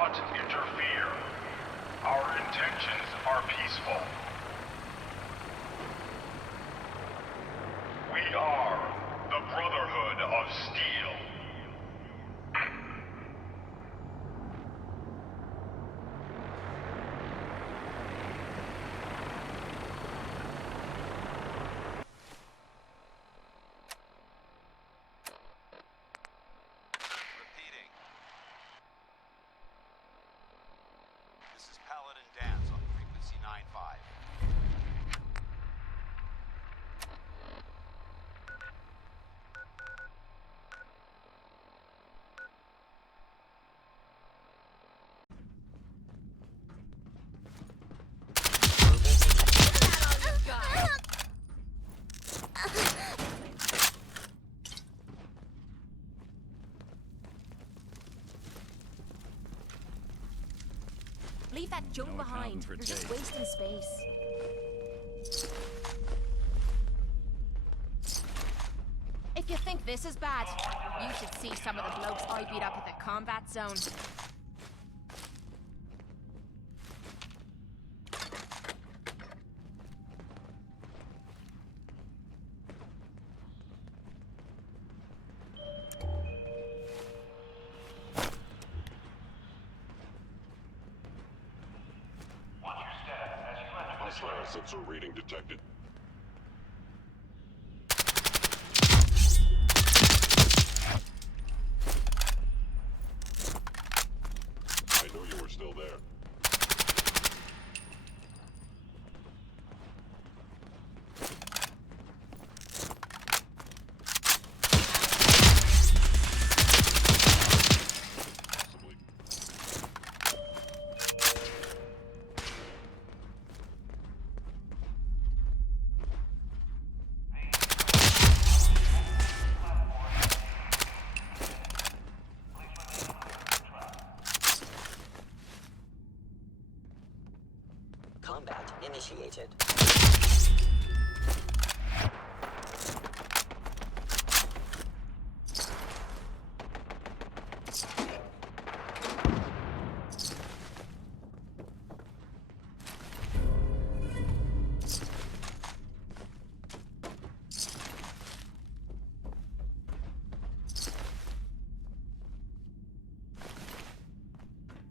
not interfere. Our intentions are peaceful. We are the Brotherhood of Steel. Repeating. This is Paladin Dance on frequency 95. Leave that junk behind. You're just wasting space. If you think this is bad, you should see some of the blokes I beat up at the combat zone. Sensor reading detected. I knew you were still there. Combat initiated.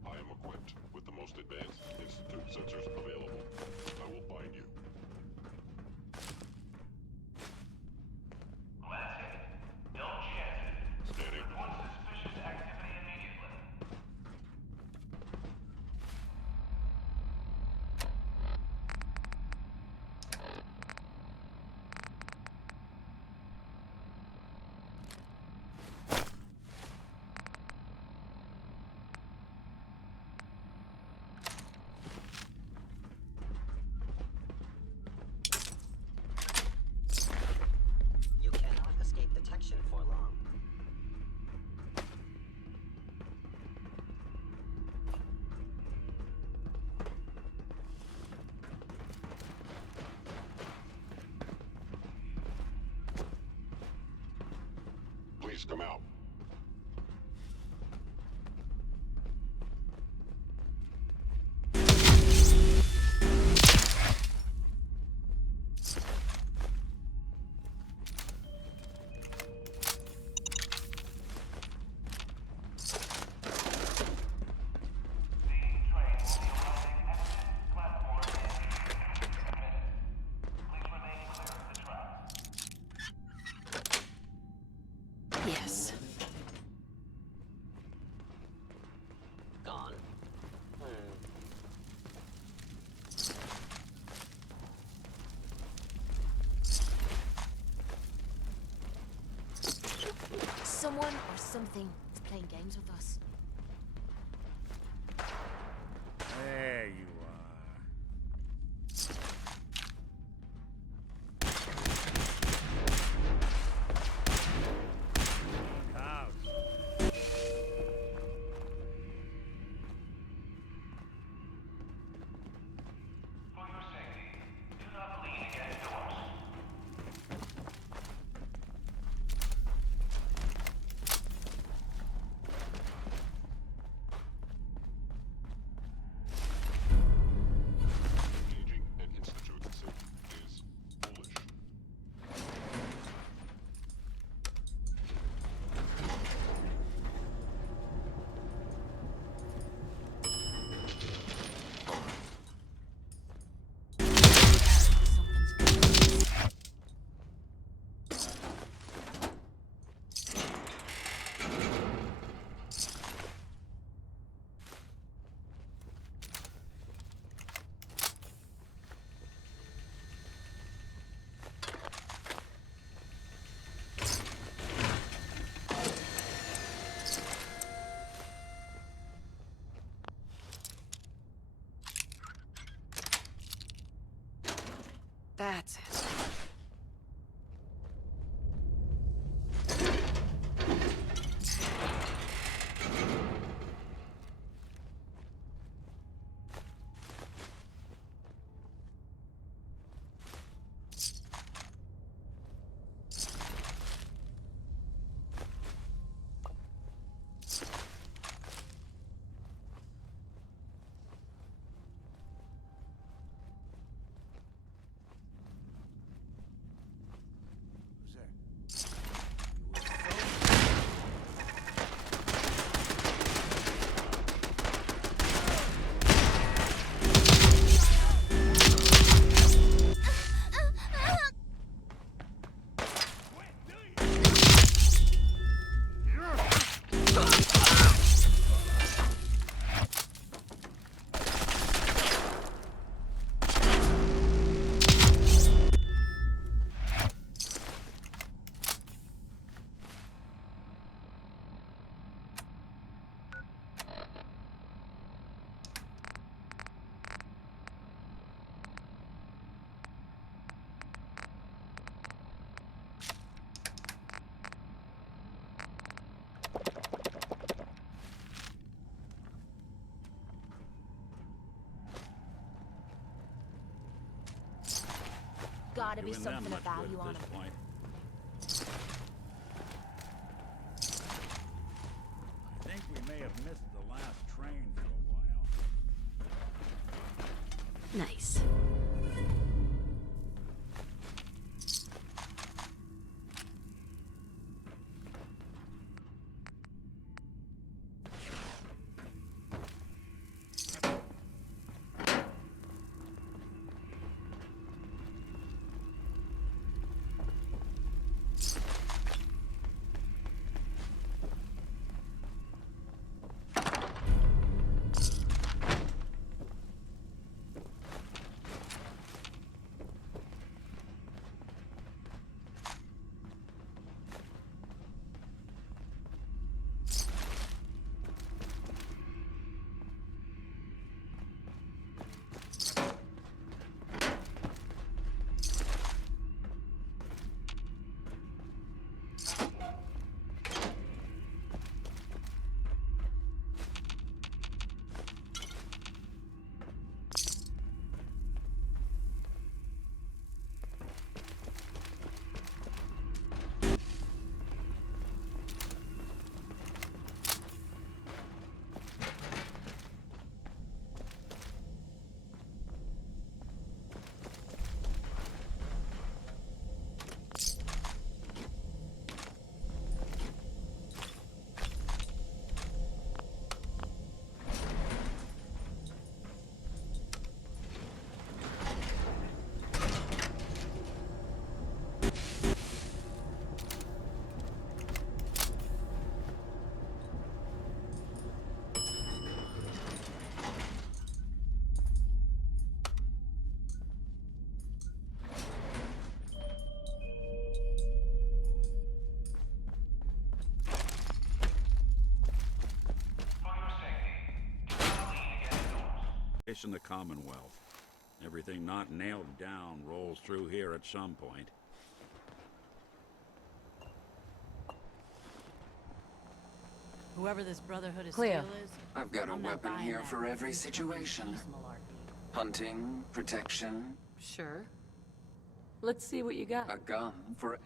I am equipped with the most advanced Institute sensors available. I will find you. Glancing. Don't chance it. Scanning. Report suspicious activity immediately. You cannot escape detection for long. Please come out. The train will be arriving at this platform in 15 minutes. Please remain clear of the tracks. Yes. Gone. Someone or something is playing games with us. There you are. Out. For your safety, do not lean against doors. That's it. Who's there? Gotta be Doing them something of much good value at on this him. point. I think we may have missed the last train for a while. Nice. For your safety, do not lean against doors. In the Commonwealth. Everything not nailed down rolls through here at some point. Whoever this Brotherhood of Cleo. Steel is, I've got a I'm not weapon buying here that for every piece of situation. peace malarkey. Hunting, protection, Sure. Let's see what you got. a gun for...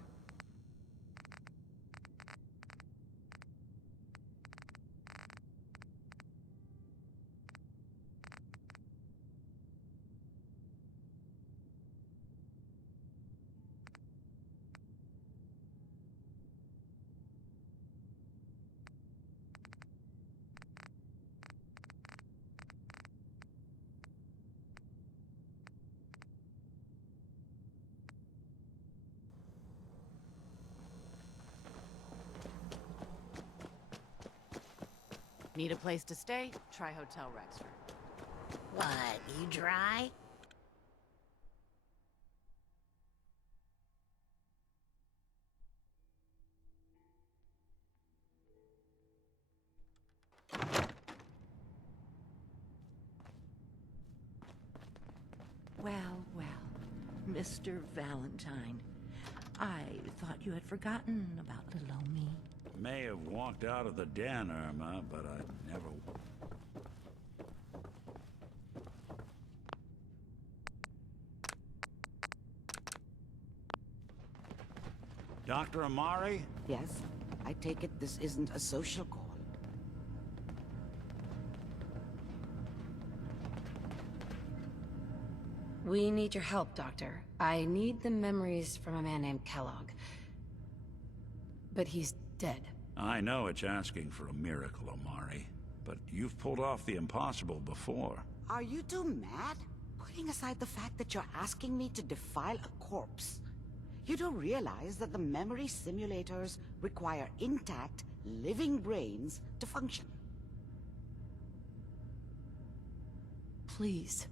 Need a place to stay? Try Hotel Rexford. What, you dry? Well, well. Mr. Valentine. I thought you had forgotten about little old me. May have walked out of the den, Irma, but I never... Dr. Amari? Yes, I take it this isn't a social call. We need your help, Doctor. I need the memories from a man named Kellogg. But he's dead. I know it's asking for a miracle, Amari, but you've pulled off the impossible before. Are you two mad? Putting aside the fact that you're asking me to defile a corpse, you do realize that the memory simulators require intact, living brains to function. Please.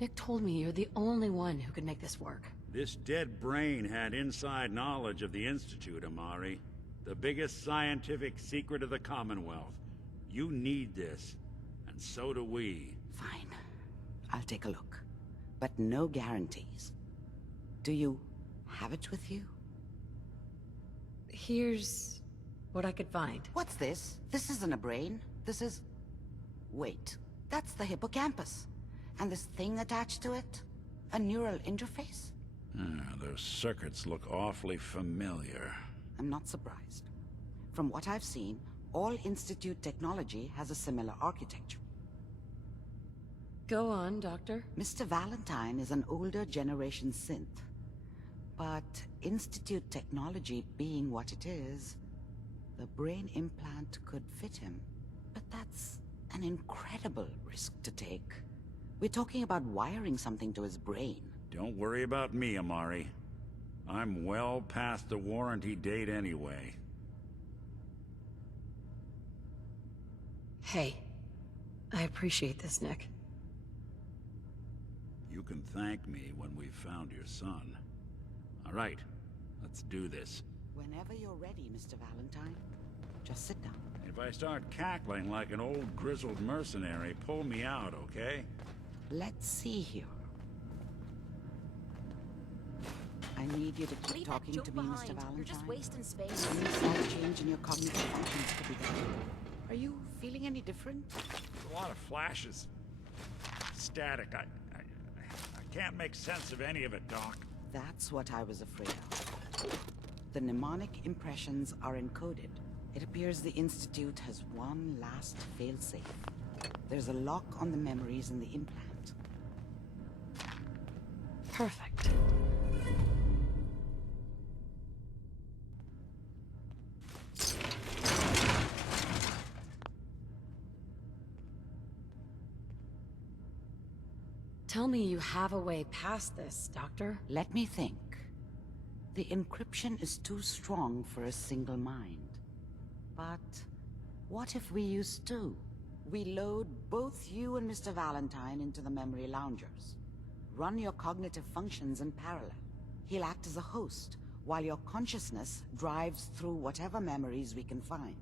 Nick told me you're the only one who could make this work. This dead brain had inside knowledge of the Institute, Amari. The biggest scientific secret of the Commonwealth. You need this, and so do we. Fine. I'll take a look. But no guarantees. Do you have it with you? Here's what I could find. What's this? This isn't a brain. This is... Wait. That's the hippocampus. And this thing attached to it? A neural interface? Those circuits look awfully familiar. I'm not surprised. From what I've seen, all Institute technology has a similar architecture. Go on, Doctor. Mr. Valentine is an older generation synth. But Institute technology being what it is, the brain implant could fit him. But that's an incredible risk to take. We're talking about wiring something to his brain. Don't worry about me, Amari. I'm well past the warranty date anyway. Hey, I appreciate this, Nick. You can thank me when we've found your son. All right, let's do this. Whenever you're ready, Mr. Valentine. Just sit down. If I start cackling like an old grizzled mercenary, pull me out, okay? Let's see here. I need you to keep Leave talking that to junk me, behind. Mr. Valentine. You're just wasting space. Any slight change in your cognitive functions could be there. Are you feeling any different? A lot of flashes. Static. I can't make sense of any of it, Doc. That's what I was afraid of. The mnemonic impressions are encoded. It appears the Institute has one last failsafe. There's a lock on the memories in the implant. Perfect. Tell me you have a way past this, Doctor. Let me think. The encryption is too strong for a single mind. But what if we use two? We load both you and Mr. Valentine into the memory loungers. Run your cognitive functions in parallel. He'll act as a host, while your consciousness drives through whatever memories we can find.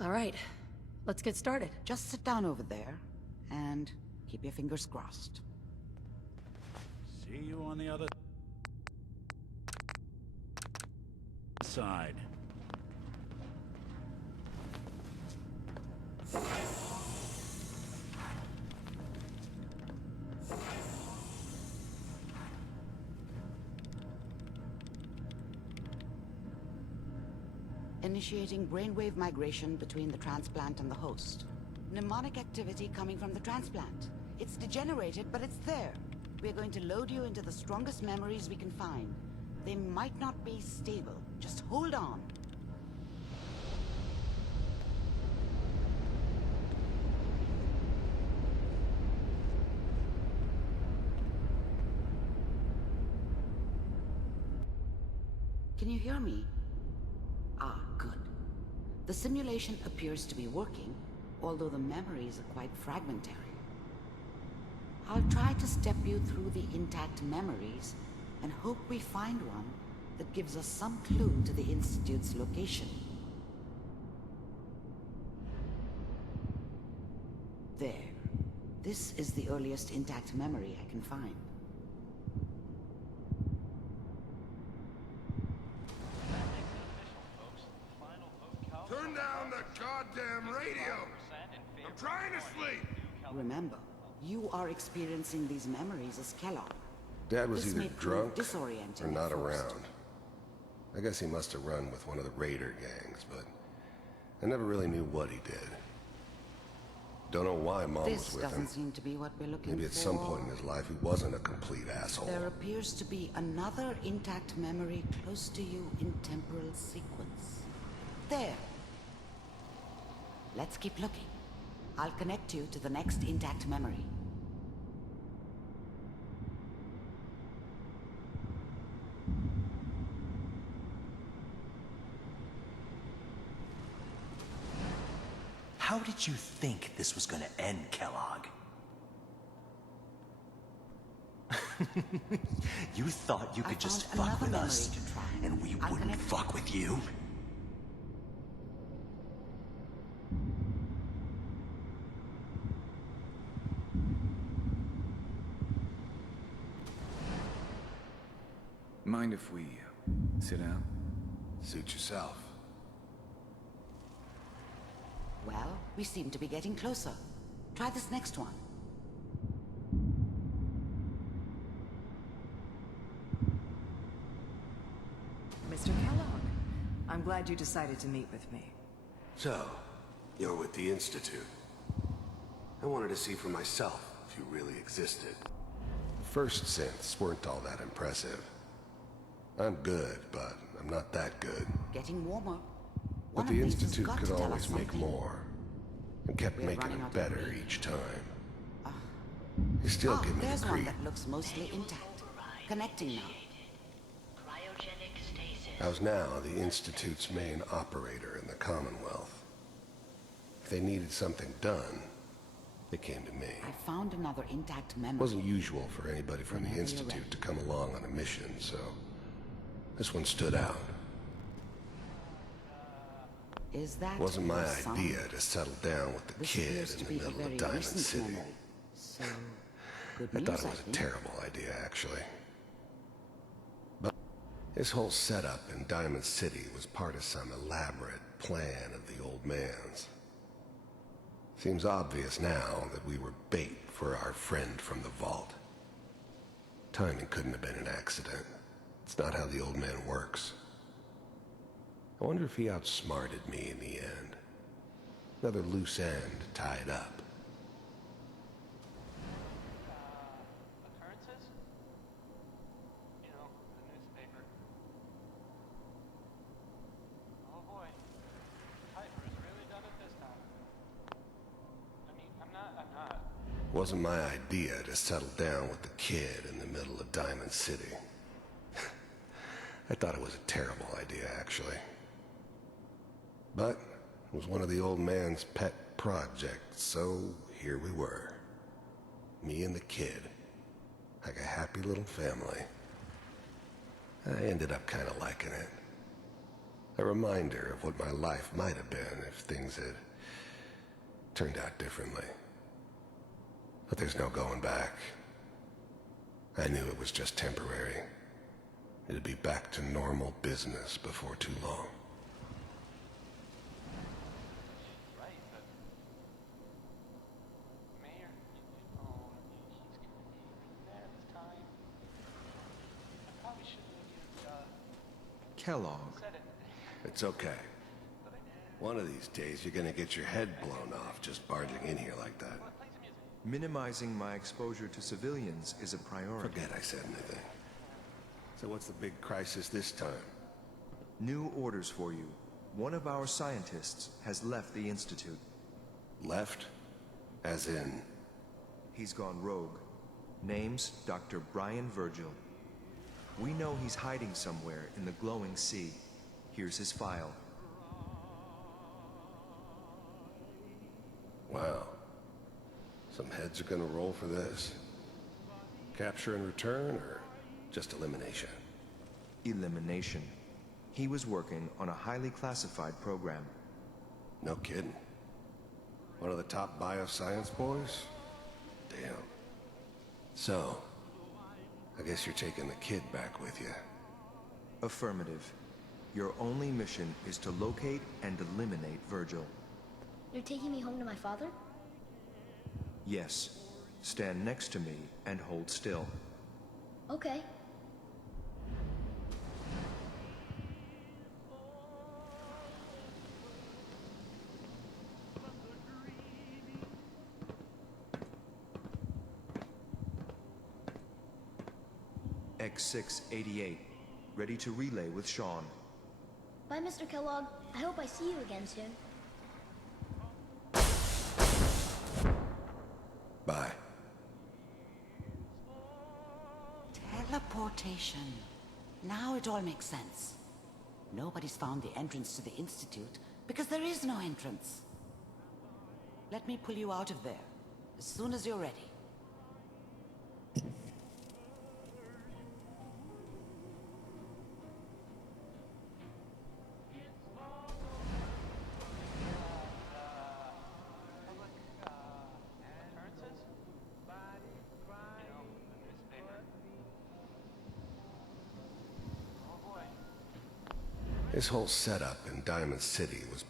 All right, let's get started. Just sit down over there, and keep your fingers crossed. See you on the other side. Initiating brainwave migration between the transplant and the host. Mnemonic activity coming from the transplant. It's degenerated, but it's there. We're going to load you into the strongest memories we can find. They might not be stable. Just hold on. Can you hear me? Ah, good. The simulation appears to be working, although the memories are quite fragmentary. I'll try to step you through the intact memories and hope we find one that gives us some clue to the Institute's location. There. This is the earliest intact memory I can find. Turn down the goddamn radio! I'm trying to sleep! Remember, you are experiencing these memories as Kellogg. Dad was This either may prove drunk disorienting or not at first. around. I guess he must have run with one of the raider gangs, but I never really knew what he did. Don't know why Mom This was with doesn't him. seem to be what we're looking for. Maybe at some point in his life he wasn't a complete asshole. There appears to be another intact memory close to you in temporal sequence. There. Let's keep looking. I'll connect you to the next intact memory. How did you think this was gonna end, Kellogg? You thought you could just fuck with us, and we wouldn't fuck with you? Mind if we sit down? Suit yourself. Well, we seem to be getting closer. Try this next one. Mr. Kellogg, I'm glad you decided to meet with me. So, you're with the Institute. I wanted to see for myself if you really existed. The first synths weren't all that impressive. I'm good, but I'm not that good. Getting warmer. But the Institute could always make more, and kept making them better each time. You still give me there's the one creep. that looks mostly intact. Connecting now. I was now the Institute's main operator in the Commonwealth. If they needed something done, they came to me. I found another intact memory. It wasn't usual for anybody from the Whenever you're Institute ready. to come along on a mission, so this one stood out. Is that It wasn't my your son? idea to settle down with the This kid appears in to the be a middle of very Diamond recent City. memory. So, good I news, thought it was a think. terrible idea, actually. But this whole setup in Diamond City was part of some elaborate plan of the old man's. Seems obvious now that we were bait for our friend from the vault. Timing couldn't have been an accident. It's not how the old man works. I wonder if he outsmarted me in the end. Another loose end tied up. Occurrences? You know, the newspaper. Oh boy. Piper has really done it this time. I mean, I'm not. Wasn't my idea to settle down with the kid in the middle of Diamond City. I thought it was a terrible idea, actually. But it was one of the old man's pet projects, so here we were. Me and the kid. Like a happy little family. I ended up kind of liking it. A reminder of what my life might have been if things had turned out differently. But there's no going back. I knew it was just temporary. It'd be back to normal business before too long. Right, but Mayor, he's gonna be there this time. I probably shouldn't have used, Kellogg. said it. It's okay. One of these days you're gonna get your head blown off just barging in here like that. Minimizing my exposure to civilians is a priority. Forget I said anything. So what's the big crisis this time? New orders for you. One of our scientists has left the Institute. Left? As in? He's gone rogue. Name's Dr. Brian Virgil. We know he's hiding somewhere in the glowing sea. Here's his file. Wow. Some heads are gonna roll for this. Capture and return, or just elimination? Elimination. He was working on a highly classified program. No kidding. One of the top bioscience boys? Damn. So, I guess you're taking the kid back with you. Affirmative. Your only mission is to locate and eliminate Virgil. You're taking me home to my father? Yes. Stand next to me and hold still. Okay. X688. Ready to relay with Sean. Bye, Mr. Kellogg. I hope I see you again soon. Bye. Teleportation. Now it all makes sense. Nobody's found the entrance to the Institute because there is no entrance. Let me pull you out of there as soon as you're ready. This whole setup in Diamond City was